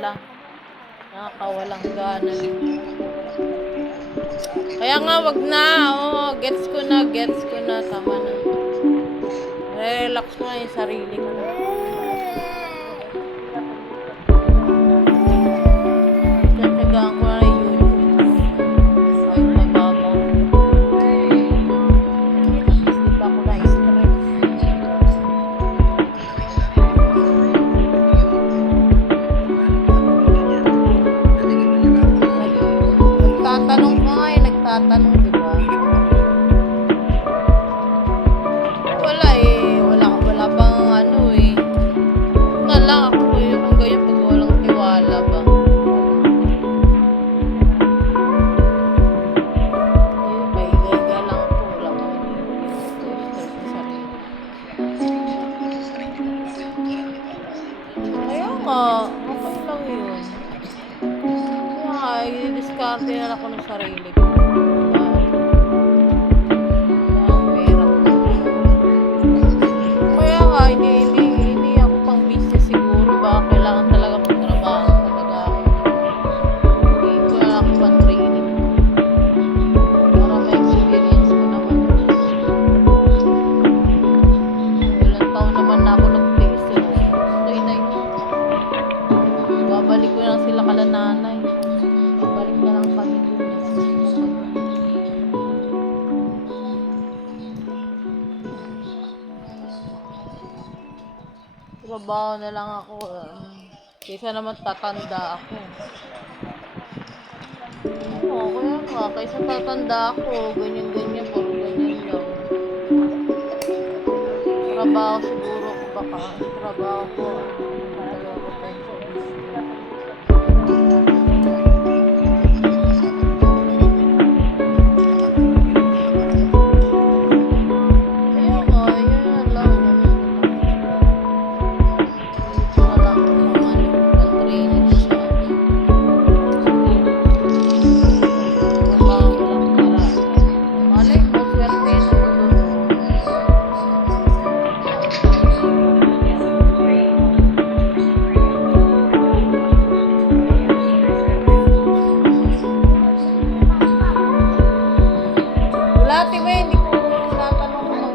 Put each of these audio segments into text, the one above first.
lang. Nakakawalang gana. Kaya nga, wag na. Oo, gets ko na. Tama na. Relax mo na yung sarili ko. Tiyatsagaan ko na yung YouTube. Kahit mababa. Hindi pa ako na-stress. Nagtatanong pa nga eh. Nagtatanong, di ba? Wala eh. Wala pang ano eh. Nga lang ako kung ganyan pag walang tiwala ba. May gaga lang ako. Wala ko stress sa sarili. Kaya nga, okay lang yun. Kaya nga, i-discarte na ako ng sarili ko. Kaya nga, hindi ako pang business siguro. Baka kailangan talaga magtrabaho talaga ako. Hindi ko na ako pang training. Para ma-experience ko naman. Ilang taon naman na ako nag-place. Okay na yun. Babalik ko na lang sila kala nanay. Babalik na lang kami dun. Trabaho na lang ako. Kaysa naman tatanda ako. Oo, kaya nga. Kaysa tatanda ako. Ganyan-ganyan. Puro ganyan lang. Trabaho siguro ko baka. Trabaho ko. Talaga ko pension. Dati ba, hindi ko natanong kung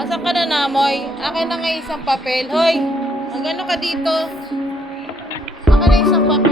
asan ka na, Namoy? Akin na nga isang papel. Hoy, magano ka dito? Akin na isang papel.